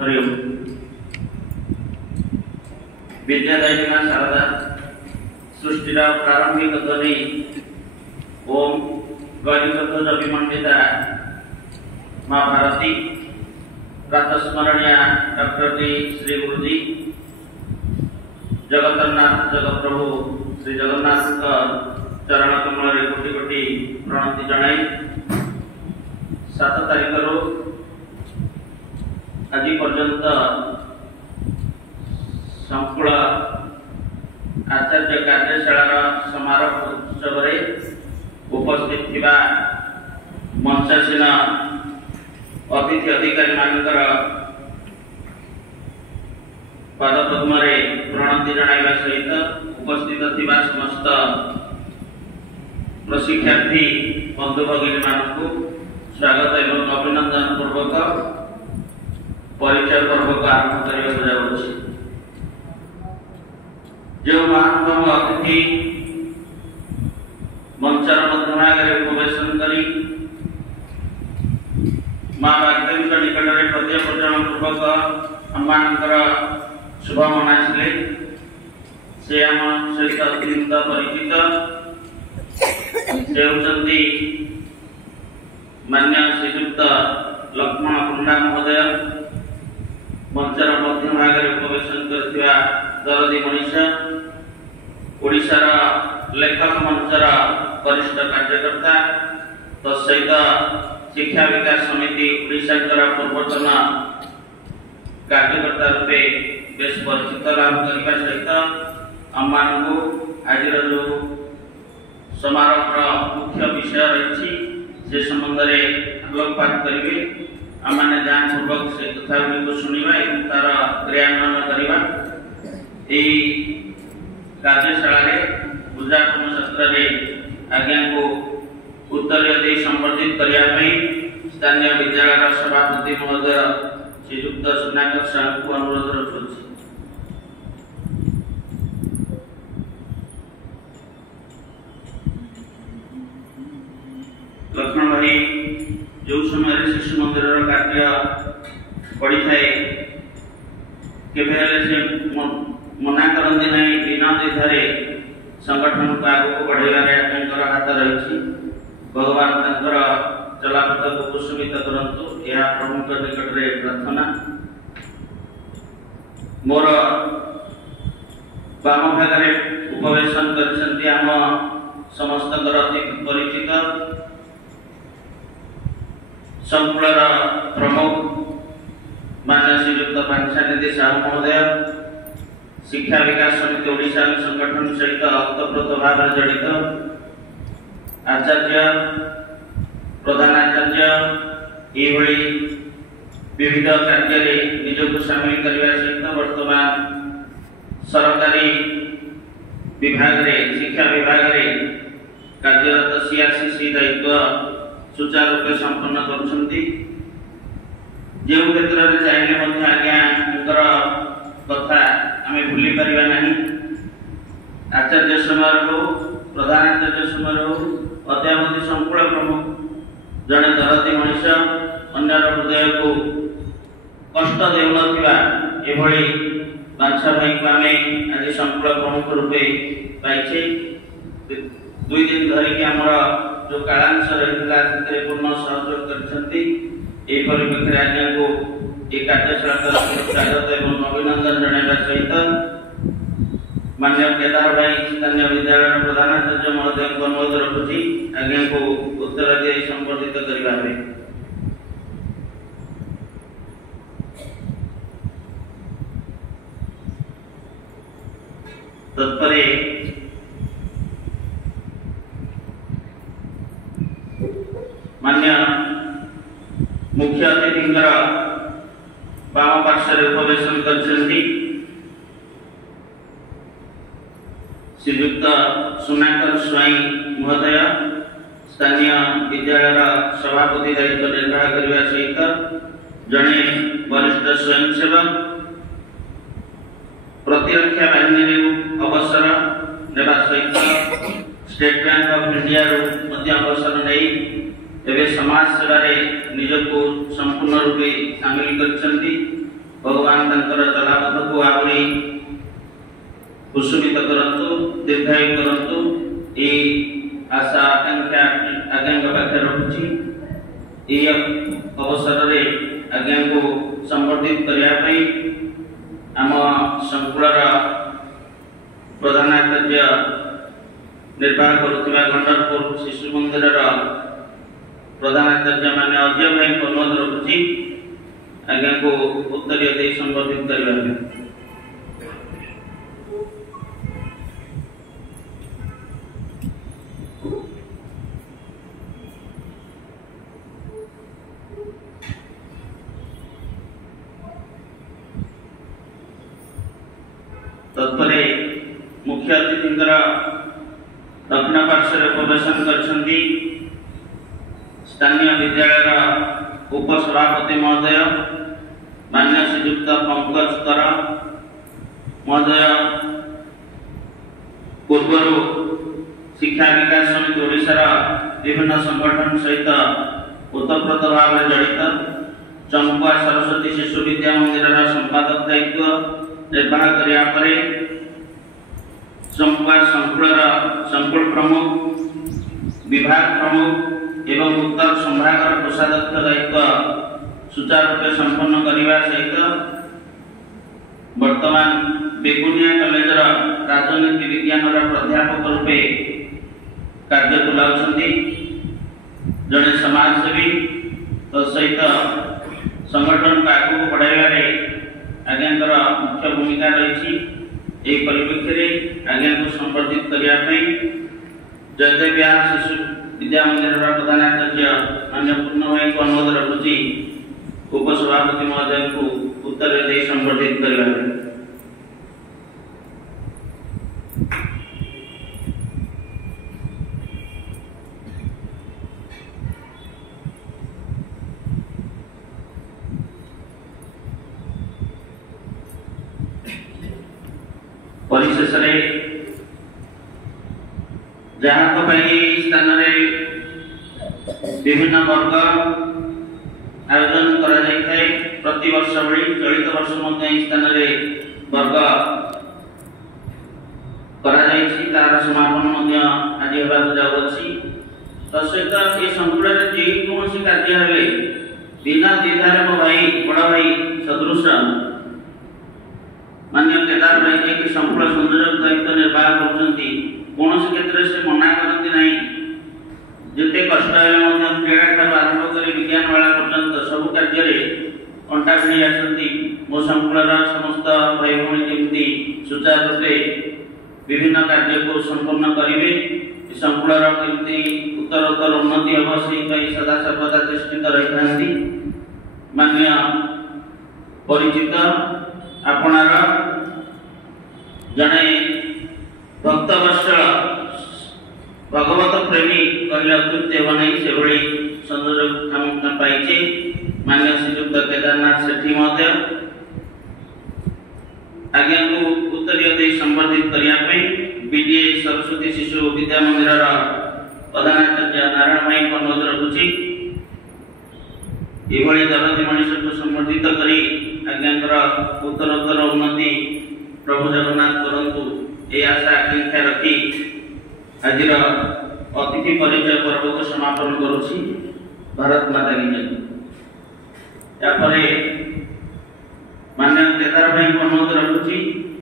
हरि ओम। विद्यादायिनी मां शारदा सृष्टिर प्रारंभिक ध्वनि ओम गौरीशब्द विमंडिता मां भारती प्रातस्मरणीय डॉक्टर डी श्री गुरुजी जगन्नाथ जगप्रभु श्री जगन्नाथ चरण कमल कोटि कोटि प्रणति जनाई 7 तारिख रो आज पर्यंत संकुल आचार्य कार्यशाला समारोह उत्सव उपस्थित थिबा मंचासीन अतिथि अधिकारी मानकर पादपद्म प्रणति जनाइबा सहित उपस्थित थिबा समस्त प्रशिक्षार्थी बंधु भगिनी मानक स्वागत एवं अभिनंदन पूर्वक परिचय पर्व आरंभ करने जो महानुभाव अतिथि मंचर मध्यभाग उपवेशन करी मां वाग्देवी निकट में प्रत्यर्पण पूर्वक आमर शुभ मनाइले से आम सहित अत्यंत परिचित से होती मान्य श्रीयुक्त लक्ष्मण पंडा महोदय मंचर मध्यभाग उपवेशन कर दरदी मनीष ओडिशार लेखक मंचर वरिष्ठ कार्यकर्ता तत्सहित शिक्षा विकास समिति ओडिशा पूर्वतन कार्यकर्ता रूपे बेस परिचित लाभ करने सहित आम आज जो समारोह मुख्य विषय रही से संबंध में आलोकपात करेंगे आम ध्यान पूर्वक से कथा को शुणा और तार क्रियान्वयन करवा कार्यशाला पूजापन शास्त्र आज्ञा को उत्तर संवर्धित करने स्थानीय विद्यालय सभापति महोदय श्रीयुक्त सुनाकर साहू को अनुरोध रखुच्छी। लक्ष्मण भाई जो समय शिशु मंदिर कार्य पड़ी थाए केवे से मना करती ना दिन दिधारे संगठन को आगे बढ़ाइबार हाथ रही भगवान चलापथ को कुसुमित करंतु यह प्रभु निकट में प्रार्थना। मोर बाम भाग उपवेशन कर आम समस्त अति परिचित संकुल प्रमुख मान्य श्रीयुक्त पांचानिधि साहू महोदय शिक्षा विकास समिति ओडिशा संगठन सहित अतप्रोत भाव जड़ित आचार्य प्रधानाचार्य ये विविध कार्य निजक सामिल करने सहित वर्तमान सरकारी विभाग शिक्षा विभाग कार्यरत सीआरसीसी दायित्व सुचारू रूपे संपन्न कर जो क्षेत्र में चाहिए आज्ञा कथा आम भूली पार नहीं आचार्य समारोह प्रधानाचार्य समारोह अध्यापति संकुल प्रमुख जड़े दरदी मनीष अन्यर हृदय को कष्ट देवि बांछा भाई को आम आज संकुल प्रमुख रूपे पाइछे 2 दिन धरिकी आमर जो कालांश रही पूर्ण सहयोग कर परिप्रेक्षी आज्ञा को ये कार्यशाला स्वागत एवं अभिनंदन जनाइबा सहित मान्य केदार भाई स्थानीय विद्यालय प्रधानाचार्य महोदय को अनुरोध रखुची आज्ञा को उत्तराधिकारी संवर्धित करने। तत्परे मान्य मुख्य अतिथि वाम पार्श्व उपवेशन कर श्रीयुक्त सुनाकर स्वाई महोदय स्थानीय विद्यालय सभापति दायित्व निर्वाह करने सहित जड़े वरिष्ठ स्वयंसेवक प्रतिरक्षा बाहिनी अवसर नेबा सहित स्टेट बैंक ऑफ इंडिया अवसर नहीं एवं समाज सेवा निजक संपूर्ण रूपे सामिल कर भगवान तंकर चलापथ को आवरी कुसुमित करंतु दीर्घायु करंतु ए आशा आकांक्षा आज्ञा पाखे रखुची ए अवसर रे आज्ञा को संबोधित करने आम संकुलर प्रधानाचार्य निर्वाह करुवा गंडरपुर शिशु मंदिर प्रधानाचार्य मान अजय भाई को अनुरोध रखुची आज्ञा को उत्तरीय दे संबोधित करने। तत्परे मुख्य अतिथि दक्षिण पार्श्व प्रवेशन करछंती स्थानीय विद्यालय उपसभापति महोदय मान्य श्रीयुक्त पंकज कर महोदय पूर्व शिक्षा विकास समिति ओडिशार विभिन्न संगठन सहित ओतप्रोत भाव जड़ित चंपा सरस्वती शिशु विद्या मंदिर संपादक दायित्व निर्वाह करिया परे चंपा संकुल प्रमुख विभाग प्रमुख एवं उत्तर संभाग कोषाध्यक्ष दायित्व सुचारू रूपे संपन्न करने सहित वर्तमान बेगुनिया कॉलेज राजनीति विज्ञान प्राध्यापक रूपे कार्य तुलाउछंती जड़े समाजसेवी सहित संगठन को आगू बढ़ाइबारे आज्ञांकर मुख्य भूमिका रही। एक परिप्रेक्षी आज्ञा को संवर्धित करने जयदेव विहार शिशु विद्या मंदिर प्रधानाचार्य मान्य पूर्ण भाई को अनुरोध रखुची उपसभापति महोदय को उत्तर दे संवर्धित करने। परिशेष जहाँ स्थान विभिन्न वर्ग आयोजन प्रति वर्ष भली चलित वर्ष स्थान वर्ग तार समापन आज होगा जाऊँगी। तसहित ये संकुल जेकोसी कार्य हेले बिना द्विधारे मो भाई बड़ भाई सदृश मान्य केदार भाई जी संपूर्ण सौंदर्य दायित्व निर्वाह करछंती कौन क्षेत्र से मना करती नहीं जिते कष्ट क्रीड़ा ठार आरंभ कर विज्ञान वाला पर्यंत सब कार्य अंटा भिड़ी आसती मो संकुलर समस्त भाई भौणी जमी सुचारू रूपे विभिन्न कार्य को संपन्न करेंगे संकुलर केमती उत्तरोत्तर उन्नति हम से सदा सर्वदा चेष्टित रही मान्य परिचित आपणार जड़े भक्तवत्सल भगवत प्रेमी कहले अत्युक्ति हो नहीं से भली संयोग हम पाइचे मान्य श्रीयुक्त केदारनाथ सेठी महोदय आज्ञा को उत्तरीय दे संवर्धित करने बीडीए सरस्वती शिशु विद्या मंदिर प्रधानाचार्य नारायण भाई को अनुरोध रखुची एभली दरदी मनुष्य को संवर्धित करी आज्ञांकर उत्तरोत्तर उन्नति प्रभु जगन्नाथ करंतु ए आशा आकांक्षा रखी आज अतिथि परिचय पर्व को समापन करुछि। भारत माता की जय। या मान्य केदार भाई को अनुरोध रखुछि